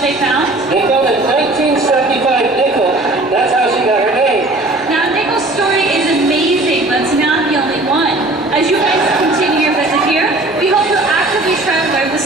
they found? They found a 1975 nickel. That's how she got her name. Now, Nickel's story is amazing, but it's not the only one. As you guys continue your visit here, we hope you'll actively try to learn the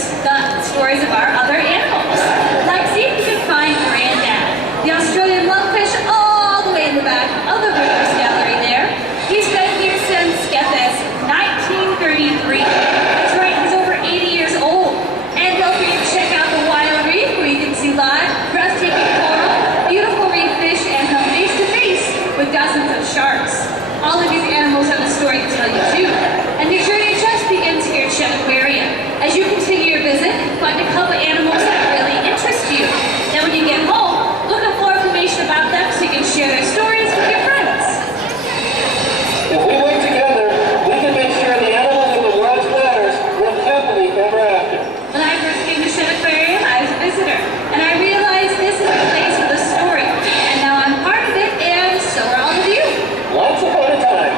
stories of our other animals. Like, see if you can find Grandad, the Australian lungfish all the way in the back of the Rivers Gallery there. He's been here since, get this, 1933. That's right, he's over 80 years old. And don't forget to check out the Wild Reef, where you can see live, breathtaking coral, beautiful reef fish, and come face to face with dozens of sharks. All of these animals have a story to tell you too. And your journey just begins here at Shedd Aquarium. As you continue your visit, find a couple animals that really interest you. Then when you get home, look up more information about them so you can share their stories with your friends. If we work together, we can make sure the animals in the world's waters live happily ever after. When I first came to Shedd Aquarium, I was a visitor, and I realized this is a place with a story. And now I'm part of it, and so are all of you. Once upon a time.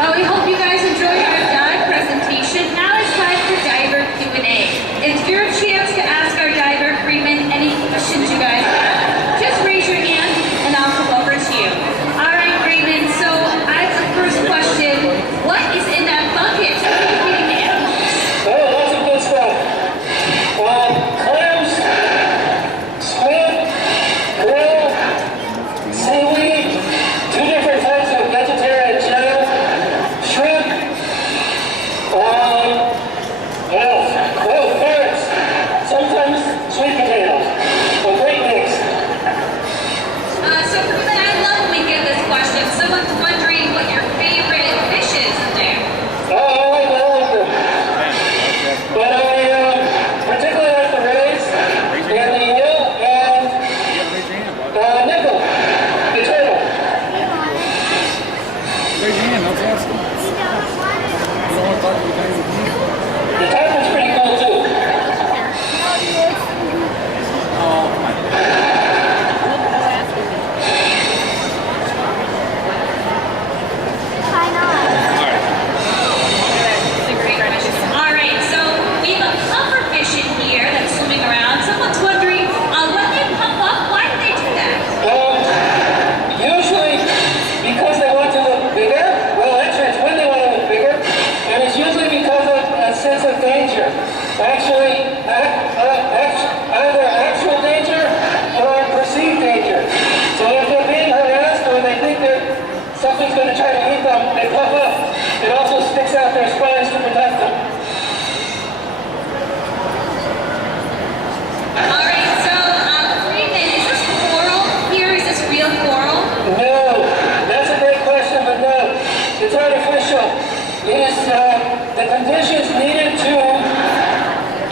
Well, we hope you guys enjoyed our dive presentation. Now it's time for diver Q&A. It's your chance to ask our diver Freeman any questions you guys have. Just raise your hand and I'll come over to you. All right, Freeman, so I have the first question. What is in that bucket? What are you feeding the animals? Oh, lots of good stuff. Clams, squid, krill, seaweed, 2 different types of vegetarian shell, shrimp, carrots, sometimes sweet potatoes. A great mix. So Freeman, I love when we get this question. Someone's wondering what your favorite fish is there. Oh, I like all of them. But I particularly like the rays and the eel and nickel, the turtle. Raise your hand, don't ask them. You don't want to talk to the guy. The tarpon's pretty cool too. Oh, come on. All right, so we have a puffer fish in here that's swimming around. Someone's wondering, when they pump up, why do they do that? Usually because they want to look bigger. Well, actually, it's when they want to look bigger, and it's usually because of a sense of danger. Actually, either actual danger or perceived danger. So if they're being harassed or they think that something's going to try to eat them, they puff up. It also sticks out their spines to protect them. All right, so Freeman, is this coral here? Is this real coral? No, that's a great question, but no, it's artificial. It is the conditions needed to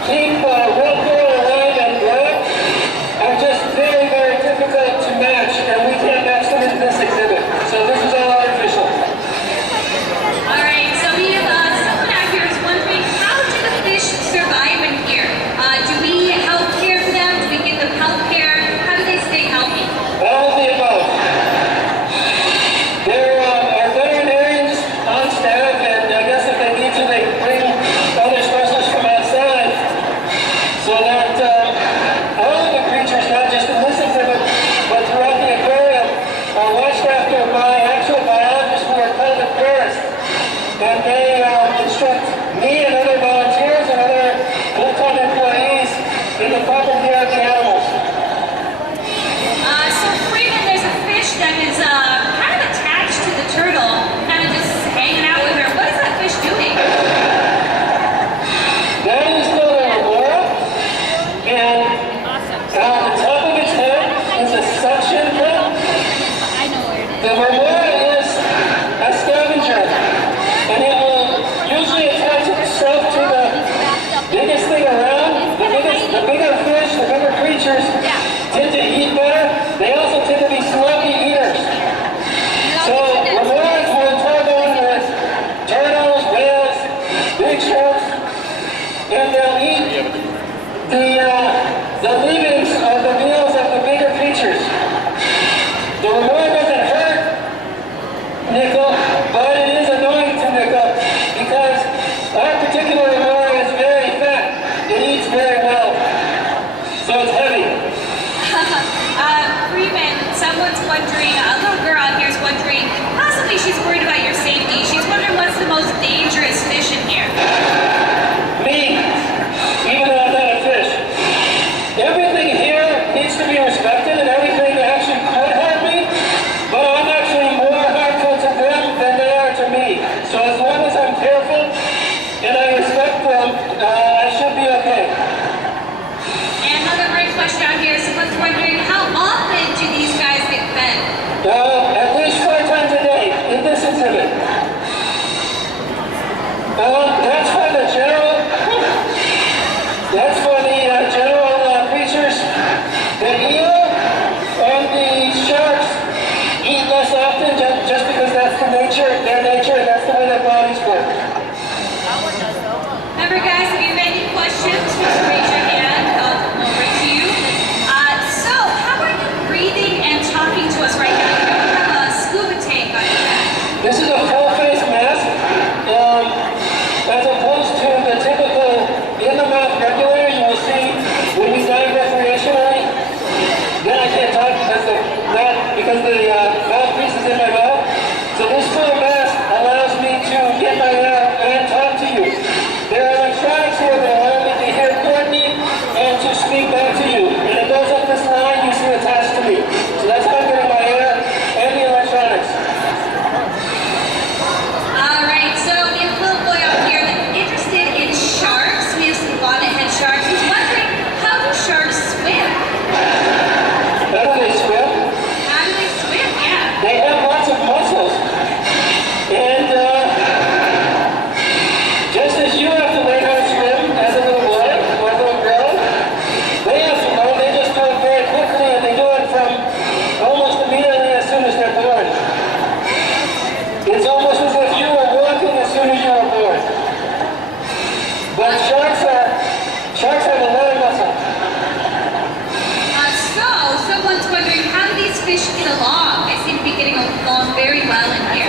keep real coral alive and grow are just very, very difficult to match, and we can't match them in this exhibit. So this is all artificial. All right, so we have someone out here is wondering, how do the fish survive in here? Do we help care for them? Do we give them health care? How do they stay healthy? All of the above. There are veterinarians on staff, and I guess if they need to, they bring other specialists from outside so that all of the creatures, not just in this exhibit, but throughout the aquarium, are watched after by actual biologists who are called aquarists. And they instruct me and other volunteers and other full-time employees in the proper care of the animals. So Freeman, there's a fish that is kind of attached to the turtle, kind of just hanging out with her. What is that fish doing? That is called a remora, and on the top of its head is a suction cup. The remora is a scavenger, and it will usually attach itself to the biggest thing around. The bigger fish, the bigger creatures tend to eat better. They also tend to be sloppy eaters. So remoras will tug on with turtles, whales, big sharks, and they'll eat the leavings of the meals of the bigger creatures. The remora doesn't hurt, wondering, a little girl out here is wondering, possibly she's worried about your safety. She's wondering what's the most dangerous fish in here. Me, even though I'm not a fish. Everything here needs to be respected and everything actually could hurt me, but I'm actually more harmful to them than they are to me. So as long as I'm careful and I respect them, I should be okay. And another great question out here, someone's wondering, how often do these guys get fed? At least 4 times a day in this exhibit. That's for the general. That's for the general creatures. The eel and the sharks eat less often just because that's their nature, and that's the way their bodies work. Remember guys, if you have any questions, just raise your hand, I'll come over to you. So, how are you breathing and talking to us right now? You don't have a scuba tank on your back. This is a full face mask, as opposed to the typical in-the-mouth regulator you will see when we dive recreationally. Then I can't talk because the mouthpiece is in my mouth. So this full mask allows me to get my air and talk to you. There are electronics here that allow me to hear Courtney and to speak back to you. And it goes up this line you see attached to me. So that's how I'm getting my air and the electronics. Alright, so we have a little boy out here that's interested in sharks. We have some bonnethead sharks. He's wondering, how do sharks swim? How do they swim? How do they swim? Yeah. They have lots of muscles. And just as you have to learn how to swim as a little boy or a little girl, they have to learn. They just do it very quickly, and they do it from almost immediately as soon as they're born. It's almost as if you were walking as soon as you were born. But sharks have a long muscle. So, someone's wondering, how do these fish get along? They seem to be getting along very well in here.